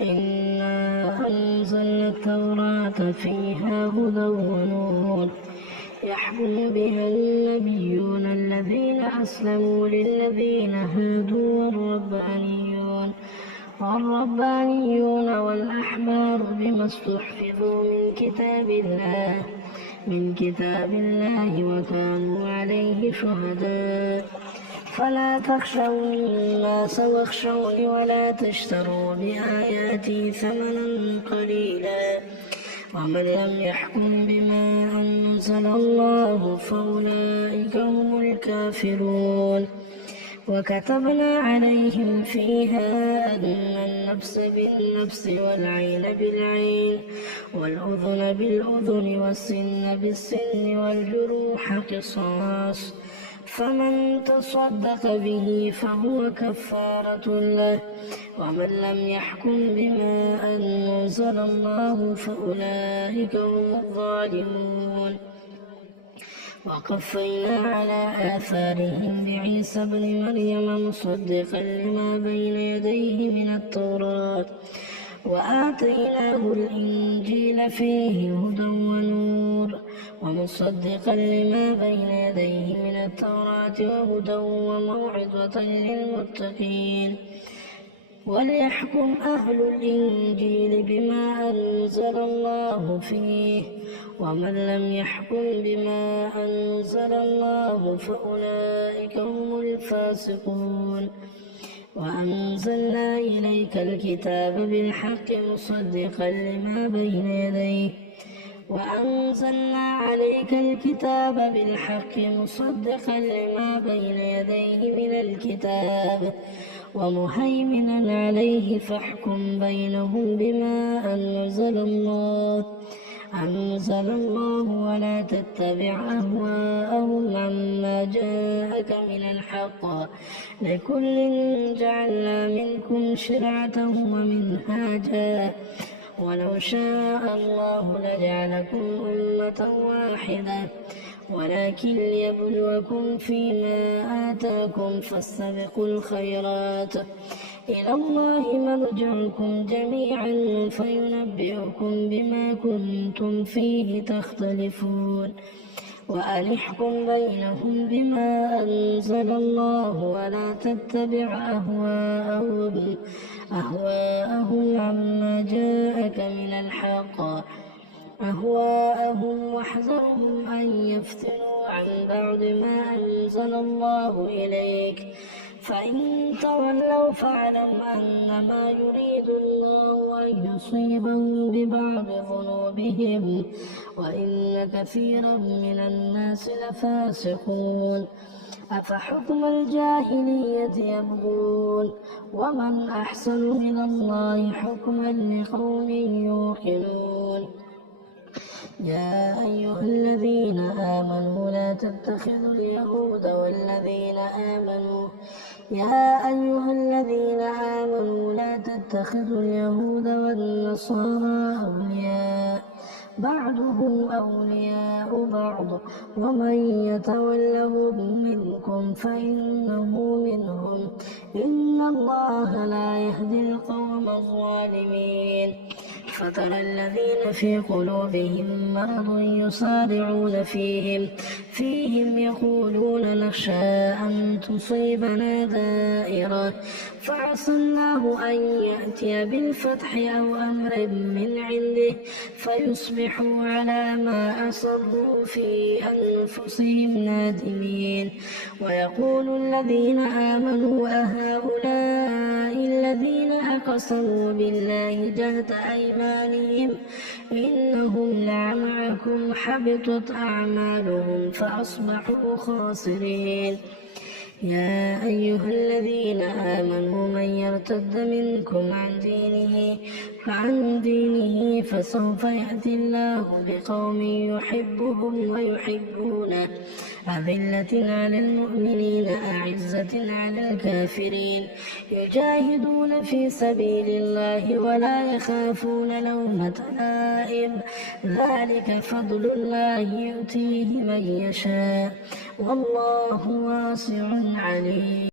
إنا أنزلنا التوراة فيها هدى ونور يحكم بها النبيون الذين أسلموا للذين هادوا والربانيون والأحبار بما استحفظوا من كتاب الله وكانوا عليه شهداء فلا تخشوا الناس واخشوني ولا تشتروا بآياتي ثمنا قليلا ومن لم يحكم بما أنزل الله فأولئك هم الكافرون وكتبنا عليهم فيها أن النفس بالنفس والعين بالعين والأذن بالأذن والسن بالسن والجروح قصاص فمن تصدق به فهو كفارة له ومن لم يحكم بما أنزل الله فأولئك هم الظالمون وقفينا على آثارهم بعيسى ابن مريم مصدقا لما بين يديه من التوراة وآتيناه الإنجيل فيه هدى ونور ومصدقا لما بين يديه من التوراة وهدى وموعظة للمتقين وليحكم أهل الإنجيل بما أنزل الله فيه ومن لم يحكم بما أنزل الله فأولئك هم الفاسقون وأنزلنا إليك الكتاب بالحق مصدقا لما بين يديه وأنزلنا عليك الكتاب بالحق مصدقا لما بين يديه من الكتاب ومهيمنا عليه فاحكم بينهم بما أنزل الله ولا تتبع أهواءهم عما جاءك من الحق لكل جعلنا منكم شرعة ومنهاجا ولو شاء الله لجعلكم أمة واحدة ولكن ليبلوكم فيما آتاكم فاستبقوا الخيرات إلى الله مرجعكم جميعا فينبئكم بما كنتم فيه تختلفون وأن احكم بينهم بما أنزل الله ولا تتبع أهواءهم عما جاءك من الحق واحذرهم أن يفتنوا عن بعض ما أنزل الله إليك فإن تولوا فاعلم أنما يريد الله أن يصيبهم ببعض ذنوبهم وإن كثيرا من الناس لفاسقون أفحكم الجاهلية يبغون ومن أحسن من الله حكما لقوم يوقنون يا أيها الذين آمنوا لا تتخذوا اليهود والنصارى أولياء بعضهم أولياء بعض ومن يتولهم منكم فإنه منهم إن الله لا يهدي القوم الظالمين فترى الذين في قلوبهم مرض يصارعون فيهم يقولون نخشى أن تصيبنا دائرة فعسى الله أن يأتي بالفتح أو أمر من عنده فيصبحوا على ما أصروا في أنفسهم نادمين ويقول الذين آمنوا أهؤلاء الذين أقسموا بالله جهد أيمانهم إنهم لمعكم حبطت أعمالهم فأصبحوا خاسرين يا أيها الذين آمنوا من يرتد منكم عن دينه فسوف يأتي الله بقوم يحبهم ويحبونه أذلة على المؤمنين أعزة على الكافرين يجاهدون في سبيل الله ولا يخافون لومة لائم ذلك فضل الله يؤتيه من يشاء والله واسع عليم.